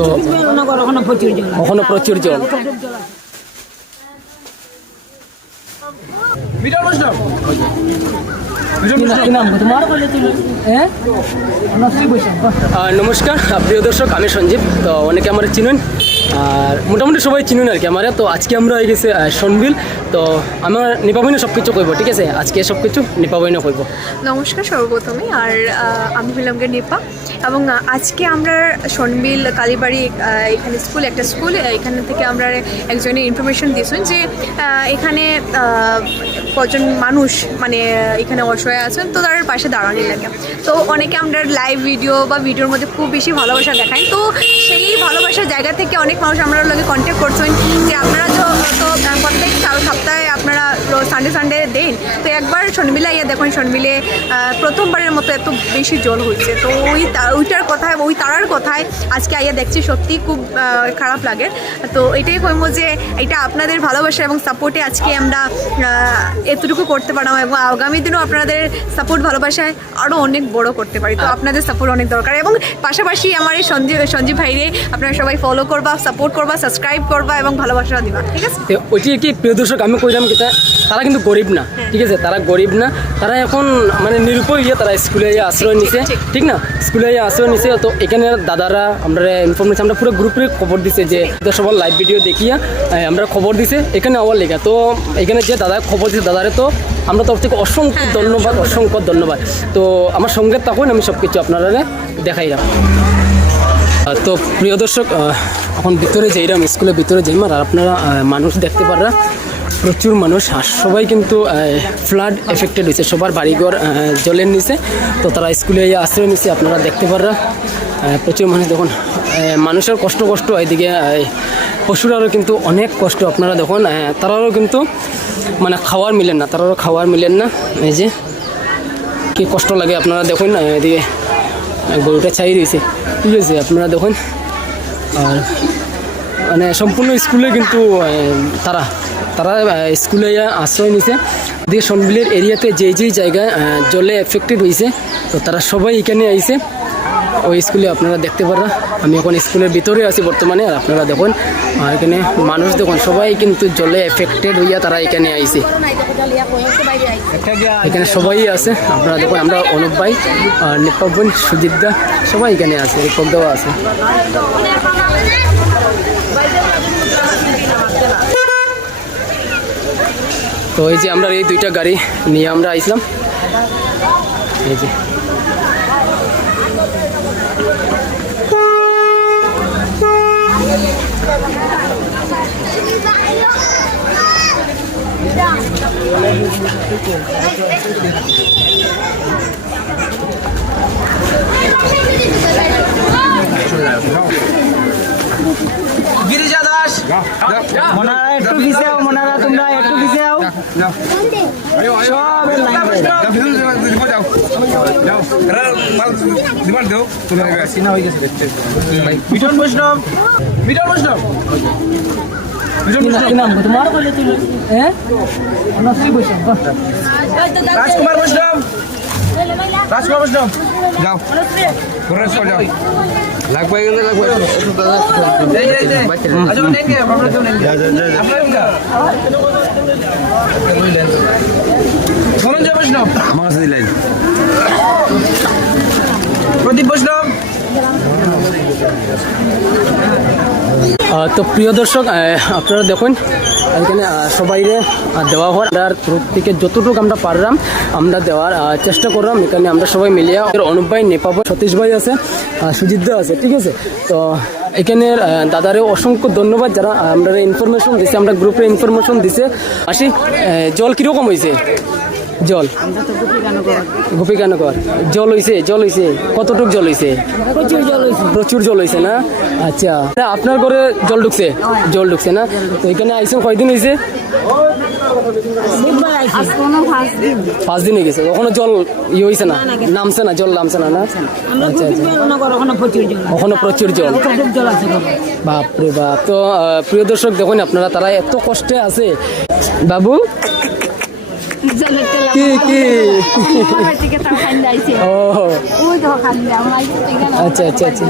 তো ওখানে প্রচুর জল। হ্যাঁ নমস্কার প্রিয় দর্শক আমি সঞ্জীব। তো অনেকে আমার চিনুন। আর মোটামুটি সবাই চিনুন আর কি আমার। তো আজকে আমরা হয়ে গেছে সনবিল তো আমার নিপাবইনে সব কিছু কইব, ঠিক আছে? আজকে সব কিছু নিপাবইনে কইব। নমস্কার সর্বপ্রথমে। আর আমি হলাম গিয়ে নিপা। এবং আজকে আমরা সনবিল কালীবাড়ি এখানে স্কুল, একটা স্কুল এখান থেকে আমরা একজনের ইনফরমেশন দিয়েছেন যে এখানে কজন মানুষ মানে এখানে অসহায় আছেন, তো তার পাশে দাঁড়ানি লাগে। তো অনেকে আমরা লাইভ ভিডিও বা ভিডিওর মধ্যে খুব বেশি ভালোবাসা দেখাই তো সেই ভালোবাসার জায়গা থেকে অনেক মানুষ আমরা লগে কন্ট্যাক্ট করছেন যে আপনারা তো প্রত্যেক সাল সপ্তাহে আপনারা সানডে সানডে দেন। তো একবার শর্মিলা ইয়ে দেখুন শর্মিলে প্রথমবারের মতো এত বেশি জল হয়েছে। তো ওই ওইটার কথায় ওই তারার কথায় আজকে আইয়া দেখছি সত্যি খুব খারাপ লাগে। তো এটাই কইব যে এটা আপনাদের ভালোবাসা এবং সাপোর্টে আজকে আমরা এতটুকু করতে পারলাম এবং আগামী দিনও আপনাদের সাপোর্ট ভালোবাসায় আরও অনেক বড় করতে পারি। তো আপনাদের সাপোর্ট অনেক দরকার এবং পাশাপাশি আমার এই সঞ্জীব সঞ্জীব ভাইরে আপনারা সবাই ফলো করবা সাপোর্ট করবা সাবস্ক্রাইব করবা এবং ভালোবাসা দিবা ঠিক আছে? ওইটি কি প্রিয় দর্শক আমি কইলাম কি তা- তারা কিন্তু গরিব না ঠিক আছে? তারা গরিব না। তারা এখন মানে নিরুপায় ইয়ে তারা স্কুলে আশ্রয় নিছে ঠিক। না? স্কুলে আশ্রয় নিছে তো এখানে দাদারা আমরা ইনফরমেশন আমরা পুরো গ্রুপে খবর দিছে যে সবার লাইভ ভিডিও দেখিয়া আমরা খবর দিছে এখানে আওয়ার লেখা তো এখানে যে দাদা খবর দিছে দাদারে তো আমরা তরফ থেকে অসংখ্য ধন্যবাদ অসংখ্য ধন্যবাদ। তো আমার সঙ্গে তখন আমি সব কিছু আপনারা দেখাইলাম তো প্রিয় দর্শক এখন ভিতরে যাইলাম স্কুলের ভিতরে যাইম আর আপনারা মানুষ দেখতে পাররা। প্রচুর মানুষ আর সবাই কিন্তু ফ্লাড এফেক্টেড হয়েছে। সবার বাড়িঘর জলের নিচে তো তারা স্কুলে আশ্রয় নিছে, আপনারা দেখতে পাররা। প্রচুর মানুষ দেখুন মানুষের কষ্ট কষ্ট এদিকে পশুরারও কিন্তু অনেক কষ্ট, আপনারা দেখুন তারারও কিন্তু মানে খাওয়ার মিলেন না, তারারও খাওয়ার মিলেন না। এই যে, কি কষ্ট লাগে আপনারা দেখুন এদিকে গরুটা চাই রয়েছে। ঠিক আছে, আপনারা দেখুন। আর মানে সম্পূর্ণ স্কুলে কিন্তু তারা তারা স্কুলে আশ্রয় নিছে। দিয়ে সনবিলের এরিয়াতে যেই যেই জায়গায় জলে এফেক্টেড হয়েছে তো তারা সবাই এখানে আইছে। ওই স্কুলে আপনারা দেখতে পারা আমি এখন স্কুলের ভিতরে আছি বর্তমানে, আর আপনারা দেখুন, আর এখানে মানুষ দেখুন, সবাই কিন্তু জলে এফেক্টেড হইয়া তারা এখানে আইছে। এখানে সবাই আছে, আপনারা দেখুন, আমরা অনুপ ভাই, আর নেপাল বোন, সুজিত দা, সবাই এখানে আছে রিপক দাও আছে। তো এই যে আমরা এই দুইটা গাড়ি নিয়ে আমরা আইছিলাম। এই যে। গিরিজা দাস মনারা একটু পিছে আও মনারা তোমরা একটু পিছে সব লাইন বৈষ্ণব বিটল বৈষ্ণব। বিটল বৈষ্ণব। কি নাম তোমার বলে তুমি। হ্যাঁ? রাজকুমার বৈষ্ণব। রাজকুমার বৈষ্ণব। যাও। যাও। লাগবে কিন্তু লাগবে। প্রদীপ বৈষ্ণব। তো প্রিয় দর্শক আপনারা দেখুন এখানে সবাইরে দেওয়া হওয়ার আমরা তরফ থেকে যতটুকু আমরা পারলাম আমরা দেওয়ার চেষ্টা করলাম। এখানে আমরা সবাই মিলিয়ে অনুপ ভাই নেপাব সতীশ ভাই আছে সুজিত দা আছে ঠিক আছে? তো এখানের আহ, দাদারেও অসংখ্য ধন্যবাদ যারা আমরা ইনফরমেশন দিছে আমরা গ্রুপে ইনফরমেশন দিছে। আসি জল কীরকম হয়েছে জল? গোপী কেন কর? জল হইছে জল হইছে। কতটুক জল হইছে? প্রচুর জল হয়েছে প্রচুর জল হয়েছে না? আচ্ছা। আপনার ঘরে জল ঢুকছে? জল ঢুকছে না? তো এখানে আইসেন কয়দিন হয়েছে পাঁচ দিন হয়ে গেছে। ওখানে জল ইয়ে হয়েছে না? নামছে না? জল নামছে না না? আচ্ছা আচ্ছা। ওখানে প্রচুর জল। ওখানে প্রচুর জল। বাপরে বাপ। তো প্রিয় দর্শক দেখুন আপনারা তারা এত কষ্টে আছে। বাবু? কি কি? ও। আচ্ছা আচ্ছা আচ্ছা।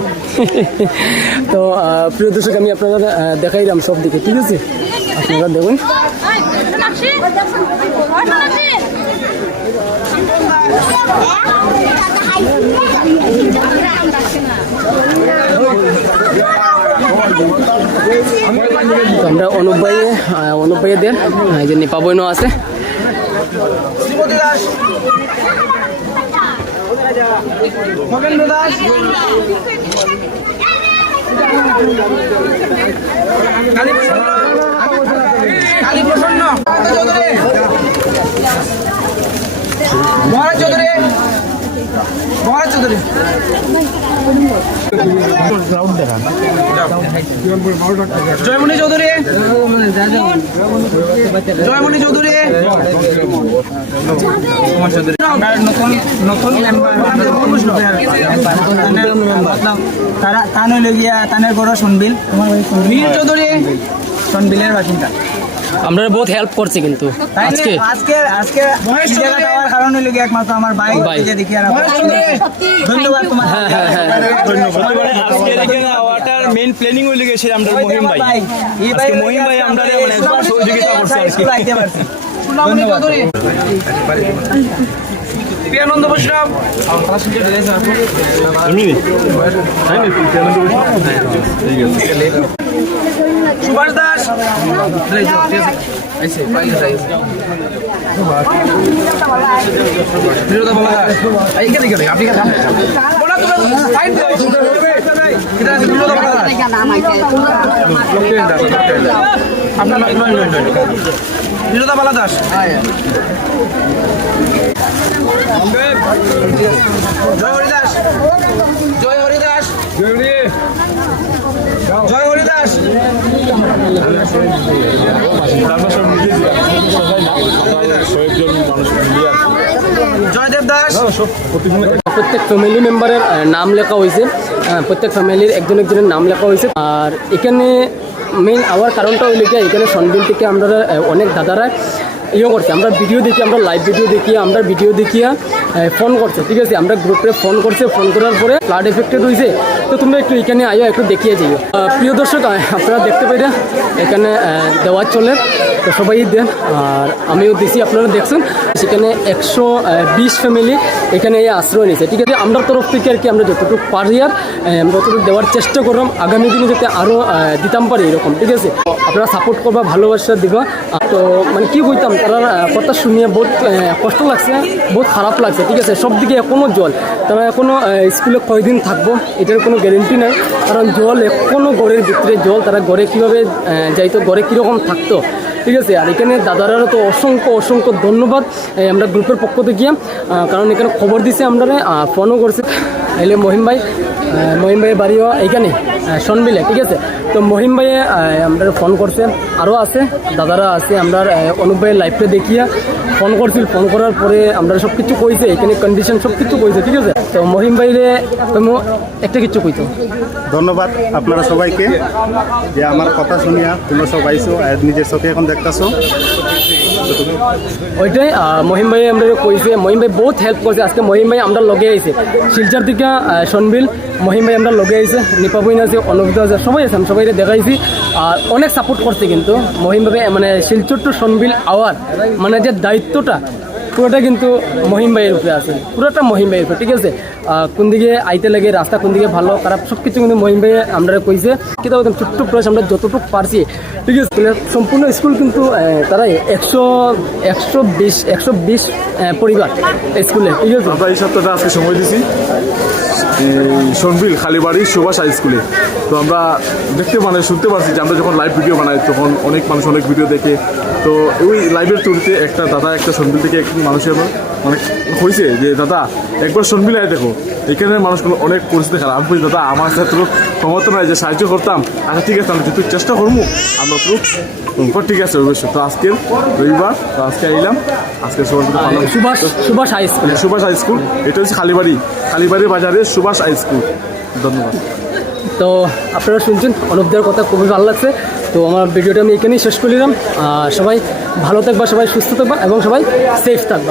তো প্রিয় দর্শক আমি আপনারা দেখাইলাম সব দিকে ঠিক আছে? আপনারা দেখুন। আমরা অনুপ ভাইয়ে অনুপ এই যে নিপা বইনও আছে শ্রীমতী দাস। মগেন্দ্র দাস। মহারাজ চৌধুরী। মহারাজ চৌধুরী। জয়মণি চৌধুরী। জয়মণি চৌধুরী। কুমার চৌধুরী। আমরা নতুন নতুন তারা তান হইল গিয়া তানের গড় সনবিল। মীর চৌধুরী সনবিলের বাসিন্দা। আমরা বহুত হেল্প করছে কিন্তু। আজকে। আজকে আজকে জায়গা চৌধুরী। পাওয়ার কারণ হইল গিয়া একমাত্র আমার বাইক ভাই। যে দেখি আর ধন্যবাদ তোমার হ্যাঁ হ্যাঁ হ্যাঁ আজকে এখানে আওয়াটার মেইন প্ল্যানিং হয়ে গেছে আমরা মহিম ভাই। এই আজকে মহিম ভাই আমরা মানে সহযোগিতা করছে আর কি আইতে পারছি। সুনামণি চৌধুরী। প্রিয়ানন্দ বৈষ্ণব সুভাষ দাস। আপনি বিরোধা বালা দাস। জয় হরিদাস। জয় হরিদাস। জয়দেব প্রত্যেক ফ্যামিলি মেম্বারের নাম লেখা হয়েছে। প্রত্যেক ফ্যামিলির একজন একজনের নাম লেখা হয়েছে। আর এখানে মেইন আওয়ার কারণটা হইলে কি, এখানে সনবিল থেকে আমরা অনেক দাদারা ইয়ে করছে আমরা ভিডিও দেখি আমরা লাইভ ভিডিও দেখি আমরা ভিডিও দেখিয়া ফোন করছে ঠিক আছে? আমরা গ্রুপে ফোন করছে ফোন করার পরে ফ্লাড এফেক্টেড হয়েছে তো তোমরা একটু এখানে আইও একটু দেখিয়ে যাইও। প্রিয় দর্শক আপনারা দেখতে পাইরা এখানে আহ, দেওয়া চলে। তো সবাই দেন আর আমিও দিছি আপনারা দেখছেন। সেখানে একশো বিশ ফ্যামিলি এখানে এই আশ্রয় নিয়েছে ঠিক আছে? আমরা তরফ থেকে আর কি আমরা যতটুকু পারি আর যতটুকু দেওয়ার চেষ্টা করলাম আগামী দিনে যাতে আরও দিতাম পারি এরকম ঠিক আছে? আপনারা সাপোর্ট করবা ভালোবাসা দিবা। তো মানে কি কইতাম তারা কথা শুনিয়ে বহুত কষ্ট লাগছে, বহুত খারাপ লাগছে, ঠিক আছে? সব দিকে এখনও জল। তারা এখনও স্কুলে কয়দিন থাকব, এটার কোনো গ্যারেন্টি নাই। কারণ জল এখনও ঘরের ভিতরে, জল তারা ঘরে কীভাবে যাইতো, ঘরে কীরকম থাকতো, ঠিক আছে? আর এখানে দাদারারও তো অসংখ্য অসংখ্য ধন্যবাদ আমরা গ্রুপের পক্ষ থেকে। কারণ এখানে খবর দিছে আমরা ফোনও করছে। এলে মহিম ভাই মহিম ভাইয়ের বাড়িও এইখানে সনবিলে ঠিক আছে? তো মহিম ভাইয়ে আমরা ফোন করছে। আরও আছে, দাদারা আছে, আমরা অনুপ ভাইয়ের লাইফটা দেখিয়া ফোন করছিল। ফোন করার পরে আমরা সব কিছু কইছে, এখানে কন্ডিশন সব কিছু কইছে, ঠিক আছে? তো মহিম ভাইরে একটা কিছু কইতো। ধন্যবাদ আপনারা সবাইকে। যে আমার কথা শুনিয়া তোমরা সব আইসো নিজের চোখে এখন দেখতেছো। ওইটাই মহিম ভাই আমরা কইছে মহিম ভাই বহুত হেল্প করছে আজকে মহিম ভাই আমরা লগে আইছে শিলচার থেকে সনবিল মহিম ভাই আমরা লগে আইছে নিপা বইন আছে, অনুভূত আছে। সবাই আছে আমি দেখাইছি। আর অনেক সাপোর্ট করছে কিন্তু মহিম ভাই মানে শিলচর টু সনবিল আওয়ার মানে যে দায়িত্বটা পুরোটা কিন্তু মহিম ভাইয়ের উপরে আছে। পুরোটা মহিম ভাইয়ের উপরে, ঠিক আছে? কোন দিকে আইতে লাগে, রাস্তা কোন দিকে ভালো খারাপ সব কিছু কিন্তু মহিম ভাই আমরা কইছে। কিন্তু একদম ছোট্ট প্রয়াস আমরা যতটুকু পারছি, ঠিক আছে? সম্পূর্ণ স্কুল কিন্তু তারা একশো একশো বিশ একশো বিশ পরিবার স্কুলে, ঠিক আছে? সময় দিছি। সনবিল খালিবাড়ি সুভাষ হাই স্কুলে। তো আমরা দেখতে মানে শুনতে পারছি যে আমরা যখন লাইভ ভিডিও বানাই, তখন অনেক মানুষ অনেক ভিডিও দেখে। তো ওই লাইভের তুলতে একটা দাদা, একটা সনবিল থেকে এক মানুষের মানে হয়েছে যে দাদা একবার আয় দেখো এখানে মানুষগুলো অনেক পরিস্থিতি খারাপ। আমি বলছি দাদা আমার সাথে তো ক্ষমতা নাই যে সাহায্য করতাম আচ্ছা ঠিক আছে আমি যেহেতু চেষ্টা করব। আমরা তো ঠিক আছে অবশ্যই। তো আজকের রবিবার তো আজকে আইলাম আজকে সুভাষ সুভাষ হাই স্কুলে। সুভাষ হাই স্কুল এটা হচ্ছে খালিবাড়ি। খালিবাড়ি বাজারে সুভাষ হাই স্কুল। ধন্যবাদ। তো আপনারা শুনছেন অনুপদের কথা খুবই ভালো লাগছে। তো আমার ভিডিওটা আমি এখানেই শেষ করলাম আর সবাই ভালো থাকবা সবাই সুস্থ থাকবা এবং সবাই সেফ থাকবা।